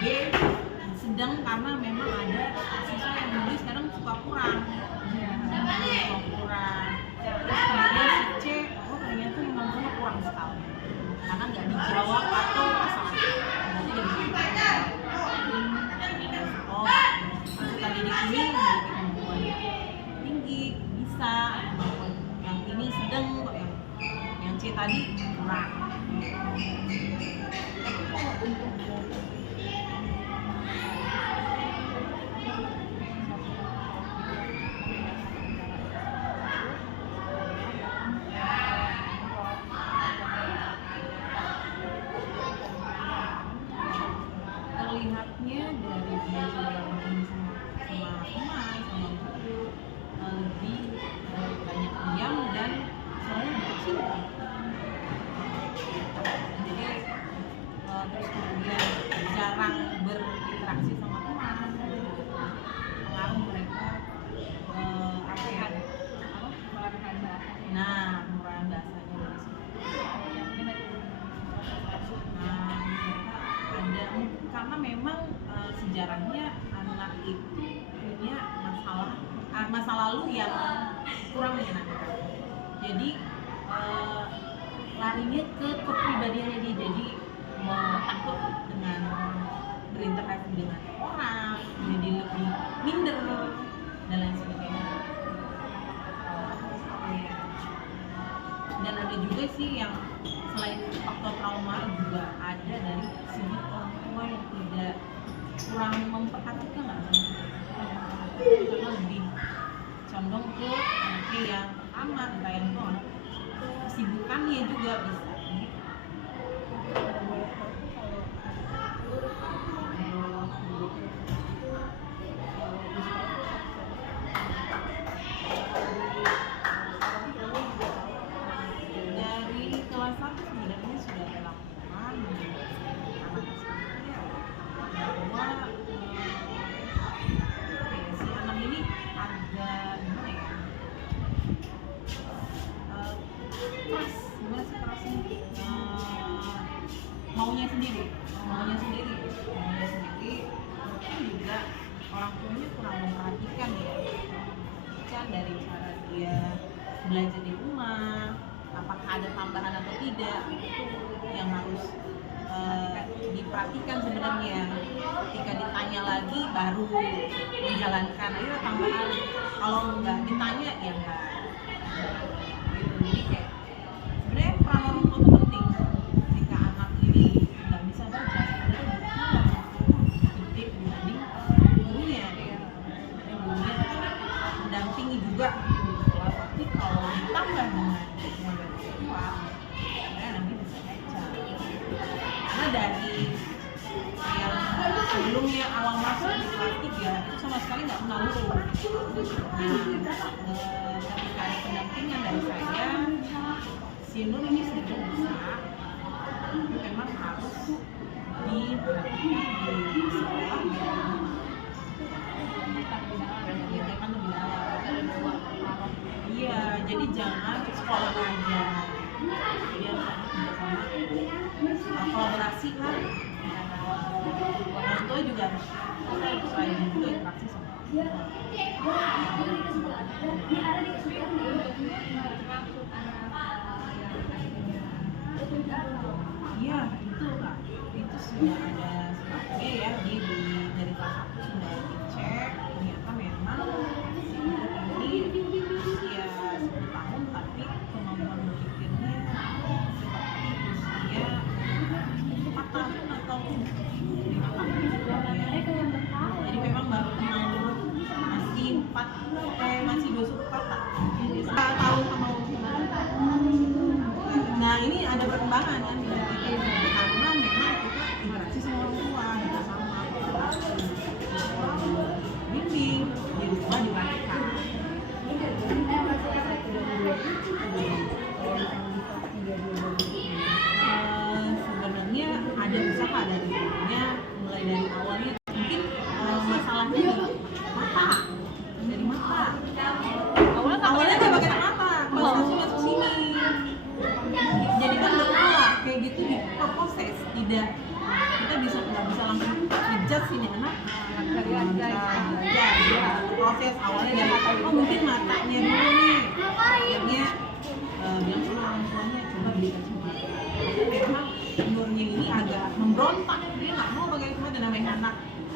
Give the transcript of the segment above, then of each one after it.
B sedang, karena memang ada siswa yang menulis kadang suka kurang. Terus kemudian si C, oh ternyata memang kurang sekali karena nggak dijawab atau salah. Berarti dia bisa tadi di kuning memiliki kemampuan tinggi, bisa, yang ini sedang, kok yang C tadi kurang. Terlihatnya dari belajar sama teman, sama guru, lebih banyak diam dan selalu bercinta. Jadi terus kemudian jarang berinteraksi sama teman, pengaruh mereka murahan bahasa. Nah, murahan bahasanya dari situ. Ada karena memang sejarahnya anak itu punya masa lalu yang kurang menyenangkan. Jadi larinya ke kepribadiannya dia, jadi takut dengan berinteraksi dengan orang, jadi lebih minder dan lain sebagainya. Dan ada juga sih yang selain faktor trauma juga ada dari segi orang tua yang tidak kurang memperhatikan karena lebih condong ke anaknya yang pertama, entah yang tua, kesibukannya juga bisa. Maunya sendiri mungkin juga orang tuanya kurang memperhatikan ya, kan dari cara dia belajar di rumah, apakah ada tambahan atau tidak, itu yang harus diperhatikan sebenarnya. Ketika ditanya lagi baru menjalankan, ayo tambahan, kalau nggak ditanya ya nggak gitu. Jadi kayak sebenarnya peran orang tua itu penting. Ketika anak ini nggak bisa baca, sebenarnya gede dibanding gurunya. Gurunya mendampingi juga di sekolah, tapi kalau ditambah dengan modal tua, sebenarnya nanti bisa baca. Karena dari yang sebelumnya awal masuk di kelas 3 itu sama sekali nggak kenal huruf. Ketika ada pendampingan dari saya, si Nur ini sudah bisa, memang harus diperhatikan di sekolah diarahkan lebih dalam. Iya, jadi jangan sekolah aja, jadi harus sama kolaborasi kan. Orang tua juga harus selain juga interaksi sama iya, itu Kak, itu sudah ada sebabnya ya, dari kelas 1 sudah dicek, ternyata memang ini usia 10 tahun tapi kemampuan berpikirnya seperti usia 4 tahun atau 5 tahun. Jadi memang baru kenal huruf masih 2 suku kata. Tahu kemampuan. Nah, ini ada perkembangan kan karena memang kita interaksi sama orang tua, kita sama bimbing di rumah diperhatikan. Sebenarnya ada usaha dari gurunya, mulai dari awalnya mungkin masalahnya dari mata. Awalnya nggak pakai mata, konsentrasi masuk sini. Jadi kan berkala kayak gitu di proses, tidak kita kita nggak bisa langsung ngejudge ini anak dari aja ya proses awalnya dari mungkin matanya dulu nih akhirnya bilang sama orang tuanya coba belikan kacamata. Memang umurnya ini agak memberontak, dia nggak mau pakai kacamata, namanya anak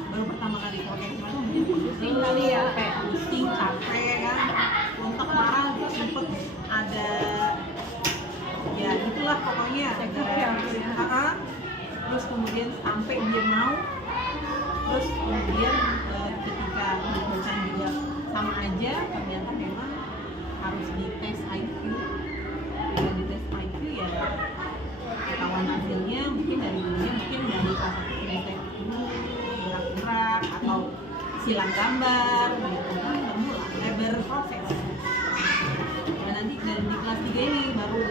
baru pertama kali pakai kacamata mungkin pusing kali ya, kayak pusing capek ya, untuk marah sempet ada ya gitulah pokoknya terus kemudian sampai dia mau, terus kemudian ketika bacaan juga sama aja, ternyata memang harus dites IQ. Dengan dites IQ ya ketahuan hasilnya mungkin dari dulunya mungkin dari salah satu kinesthetik dulu gerak-gerak atau silang gambar gitu kan, berproses. Dan nanti dari di kelas 3 ini baru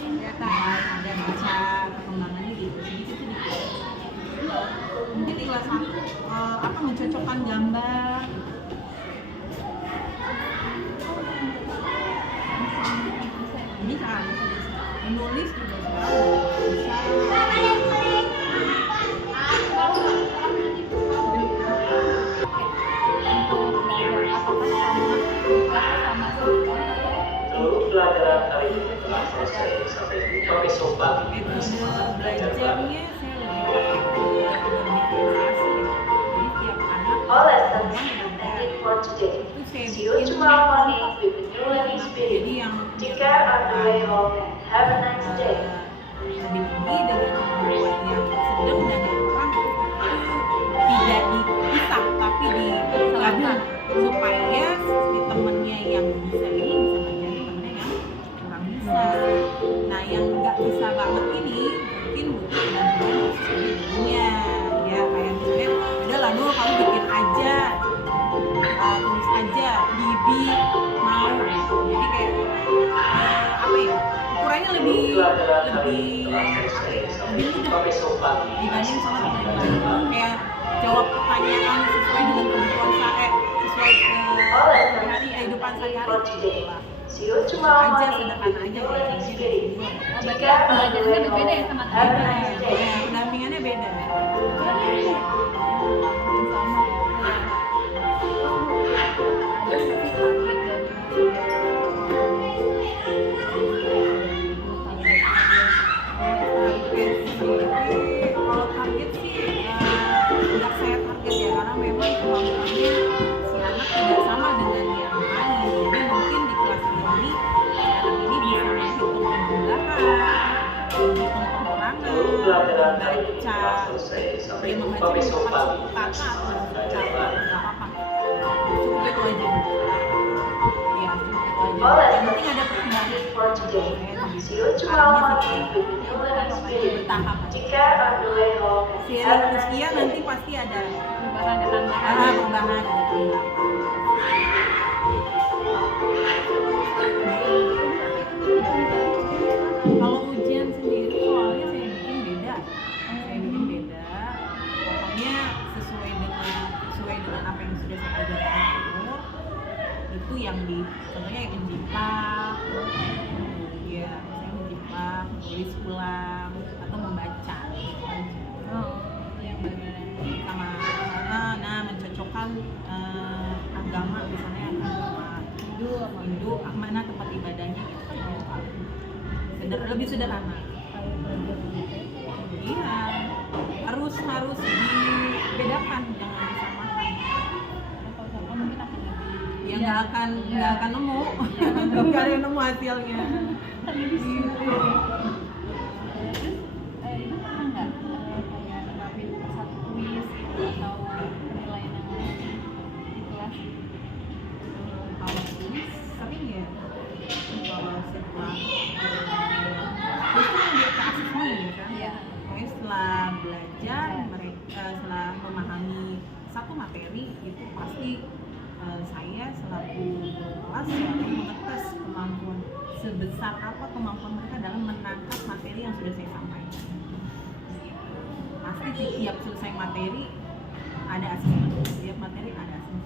kelihatan ada baca perkembangannya gitu sedikit. Mungkin di kelas 1 mencocokkan gambar. Ini kan menulis juga bisa. Seluruh pelajaran kali ini telah selesai. Sampai jumpa besok pagi. Metode belajarnya saya lebih bermediasi ya. Jadi tiap anak All lessons ended for today. itu saya See you bikin tomorrow morning with a new learning jadi spirit. yang Take care on the way home and have a nice day. lebih tinggi dengan membuat yang sedang dan yang terang tidak dipisah tapi digabung supaya si temennya yang bisa ini bisa menjadi temennya yang kurang bisa. Nah yang nggak bisa banget ini mungkin butuh bantuan dari gurunya ya, kayak misalnya udah lah Nur kamu bikin aja tulis aja Bibi mau gitu. Jadi kayak apa ya, ukurannya lebih mudah dibanding sama teman lain. Kayak jawab pertanyaan sesuai dengan kebutuhan saya, sesuai sehari-hari kehidupan sehari-hari gitu lah. See you tomorrow Aja morning sederhana with a aja new kayak learning gini. spirit. Oh, Take berarti care on the pelajarannya way berbeda ya home sama and have a teman. nice day. Pendampingannya beda. Ada sih target dari Kalau target sih nggak saya target ya, karena memang kemampuannya si anak tidak sama dengan yang lain. Jadi mungkin di kelas ini si anak ini bisa menghitung pembulahan, menghitung pengurangan, Seluruh pelajaran kali ini membaca, telah selesai. Sampai dia jumpa membaca besok empat pagi. suku kata atau Belajar nggak lagi. apa-apa, cukup itu aja. Ya cukup itu All aja. Yang lessons penting ada perkembangan. ended for today. See you tomorrow morning with a new learning spirit. Bertahap. Take care on the way home and Seiring have a nice usia day. nanti pasti ada perubahan dan tambahan. perubahan, ada perubahan. Kalau ujian sendiri soalnya saya bikin beda. Pokoknya sesuai dengan apa yang sudah saya ajarkan dulu. Itu yang contohnya yang menjiplak, ya saya menjiplak, menulis ulang atau membaca gitu aja. Yang bagian Sama mencocokkan agama, misalnya agama Hindu mana tempat ibadahnya gitu. Lebih sederhana. Iya, harus dibedakan, jangan disamakan. mungkin akan lebih Ya nggak akan nemu, nggak ada yang nemu hasilnya. Gitu. Ibu pernah nggak kayak nerapin satu kuis atau penilaian yang lain di kelas? Kalau tulis sering ya, kalau setelah itu dia ke asesmen ya kan. Iya. Pokoknya setelah belajar, mereka setelah memahami satu materi itu pasti saya selaku kelas selalu mengetes kemampuan sebesar apa kemampuan mereka dalam menangkap materi yang sudah saya sampaikan. Pasti setiap selesai materi ada asesmen, setiap materi ada asesmen.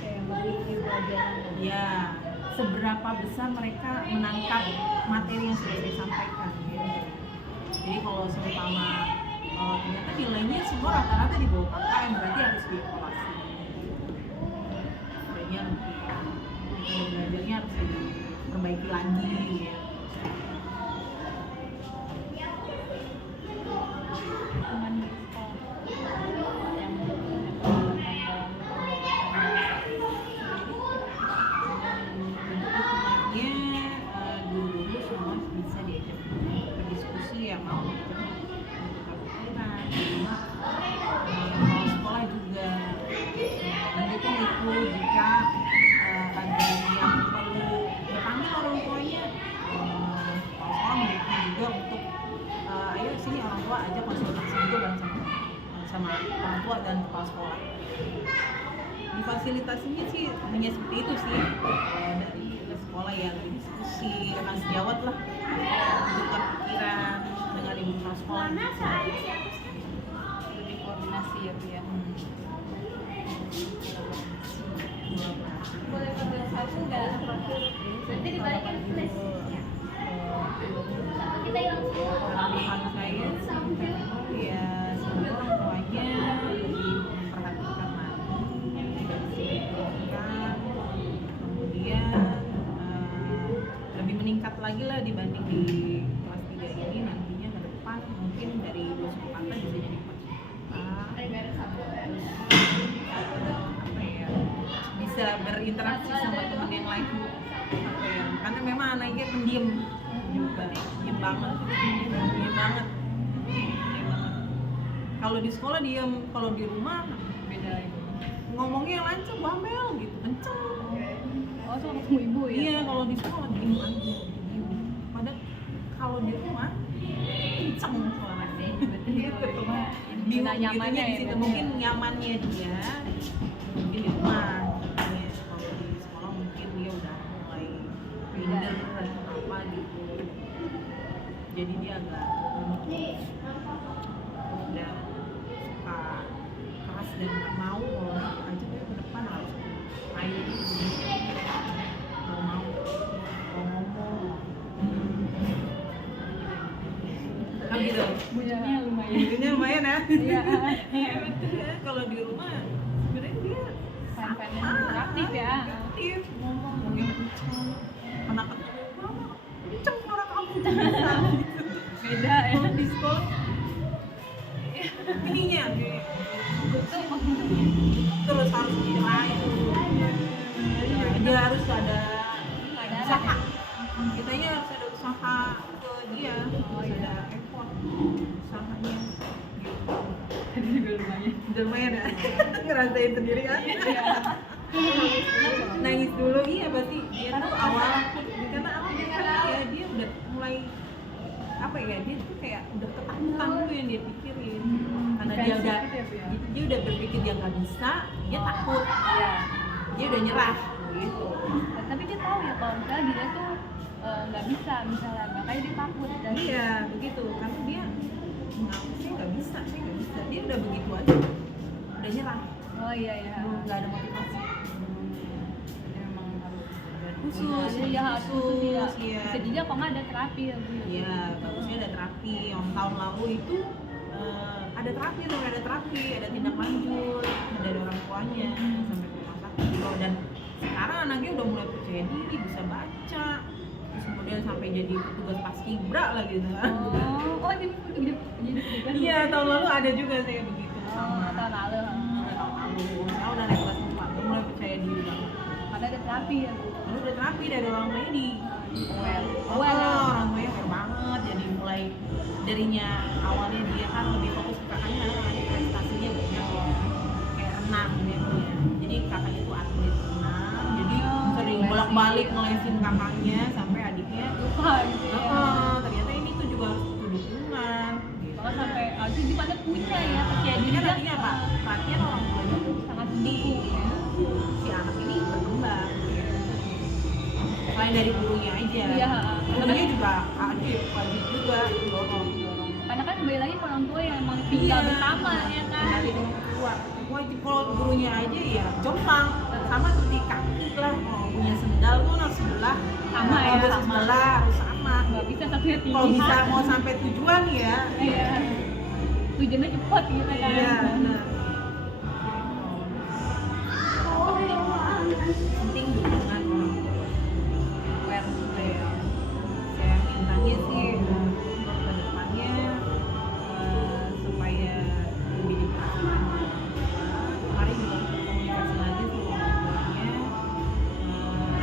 Kayak mereview pelajaran. Ya, seberapa besar mereka menangkap materi yang sudah saya sampaikan gitu. Jadi kalau seumpama ternyata nilainya semua rata-rata di bawah KKM, berarti harus dievaluasi. Nilainya metode belajarnya harus diperbaiki lagi ya. Teman di sekolah yang Sebenarnya dulu semua bisa diajak berdiskusi ya, mau untuk pikiran, cuma kalau sekolah juga mendukung itu jika ada yang perlu ya panggil orang tuanya. Kalau sekolah mendukung juga untuk ayo sini orang tua aja konsultasi juga bareng sama orang tua dan kepala sekolah. Difasilitasinya sih hanya seperti itu sih, dari sekolah yang diskusi, kasih jawab lah, tukar pikiran dengan ibu kepala sekolah. lebih koordinasi ya Bu ya. Boleh panggil satu nggak? Nanti dibalikin plus. Kita hilang semua. Harapan saya sih ya semoga orang tuanya lebih memperhatikan lagi, diperhatikan, kemudian lebih meningkat lagi lah dibanding di kelas 3 ini. Nantinya ke depan mungkin dari 2 suku kata bisa jadi 4 suku kata, apa ya, bisa berinteraksi sama teman yang lain, apa ya, karena memang anaknya pendiam juga, diem banget. Kalau di sekolah diem, kalau di rumah Beda lagi. ngomongnya lancang, bambel gitu, kenceng. Oh, sama ketemu ibu ya? Iya, kalau di sekolah diem aja, diem. Padahal kalau di rumah kenceng suaranya. Berarti kalau di rumah Bingung zona nyamannya gitunya di ya, situ. berarti Mungkin ya? nyamannya dia mungkin di rumah. Ya, kalau di sekolah mungkin dia udah mulai minder atau apa gitu. Jadi dia agak udah suka keras dan nggak mau kalau aja dia ke depan harus ayo nggak mau ngomong kan gitu. Bujuknya lumayan. Bujuknya lumayan ya. Iya. Iya betul ya, kalau di rumah sebenarnya dia Fan-fannya aktif ya. aktif, ngomongnya kenceng, anak ketemu mama kenceng suara kamu bisa gitu. Beda ya. Kalau di sekolah ininya terus harus dirayu, dia harus ada usaha, kitanya harus ada usaha ke dia, harus ada effort usahanya gitu. Tadi juga lumayan. Udah lumayan ya ngerasain sendiri kan. Nangis dulu, iya berarti dia tuh awal, karena awal dia kan ya dia udah mulai apa ya, dia tuh kayak udah ketakutan tuh yang dia pikirin, karena dia Defensif udah gitu ya, Bu ya? dia udah berpikir dia nggak bisa, dia takut, Iya. dia udah nyerah gitu. Tapi dia tahu ya kalau misalnya dia tuh nggak bisa misalnya, makanya dia takut dan Iya begitu, karena dia saya nggak bisa, dia udah begitu aja, udah nyerah, oh iya ya. nggak ada motivasi. Jadi memang harus Khusus, ya harus khusus ya. iya. Bisa jadi apa nggak ada terapi ya Bu? Iya, bagusnya ada terapi. Yang tahun lalu itu ada terapi tuh, ada tindak lanjut dari orang tuanya sampai ke rumah sakit. Dan sekarang anaknya udah mulai percaya diri, bisa baca, terus kemudian sampai jadi petugas paskibra lah gitu kan. Oh jadi petugas. Iya, tahun lalu ada juga saya begitu Oh, sama tahun lalu. tahun lalu. Saya udah naik kelas 4, udah mulai percaya diri banget. Karena ada terapi ya Bu. Lalu udah terapi dari orang tuanya di Well, orang tuanya aware banget, jadi mulai darinya awalnya dia kan lebih fokus ke kakaknya karena prestasinya banyak ya, kayak renang dia punya, jadi kakaknya tuh atlet renang, jadi sering bolak-balik ngelesin kakaknya sampai adiknya lupa gitu ya. ternyata ini tuh juga harus butuh dukungan gitu. Bahkan sampai jadi pada punya ya percaya Jadi diri kan dan, artinya apa? Perhatian orang tuanya tuh sangat mendukung ya. si anak ini berkembang gitu. Selain dari gurunya aja, Iya, gurunya juga wajib juga dorong. Karena kan kembali lagi ke orang tua yang emang tinggal bersama ya kan. Dari orang tua wajib, kalau gurunya aja ya jomplang, sama seperti kaki lah, kalau punya sendal tuh harus sebelah Sama ya, harus sama. sebelah harus sama. Nggak bisa satunya tinggi. Kalau bisa mau sampai tujuan ya Iya. tujuannya cepat gitu kan. Iya, benar. Penting dukungan orang tua. Aware juga ya. Saya mintanya sih untuk kedepannya supaya lebih diperhatikan orang tua. Kemarin juga komunikasi lagi sama orang tuanya,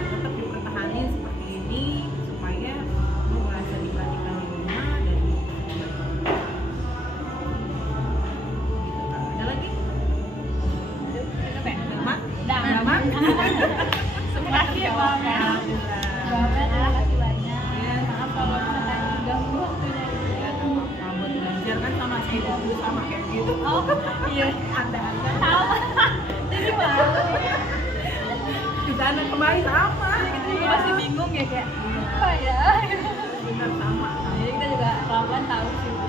tetap dipertahankan seperti ini supaya lu merasa diperhatikan di rumah dan ada lagi? Cukup ya? Mak? Udah, Mak? Semua terjawab ya. Alhamdulillah. Jawabannya terima kasih banyak. Iya. Maaf kalau misalkan ganggu waktunya Ya, gitu. kalau buat belajar kan sama saya dulu sama kayak gitu. Oh, iya. Anda Sama. Jadi malu. di sana kembali sama. Kita juga masih bingung ya kayak apa ya. Benar sama. Jadi kita juga pelan-pelan tahu sih Bu,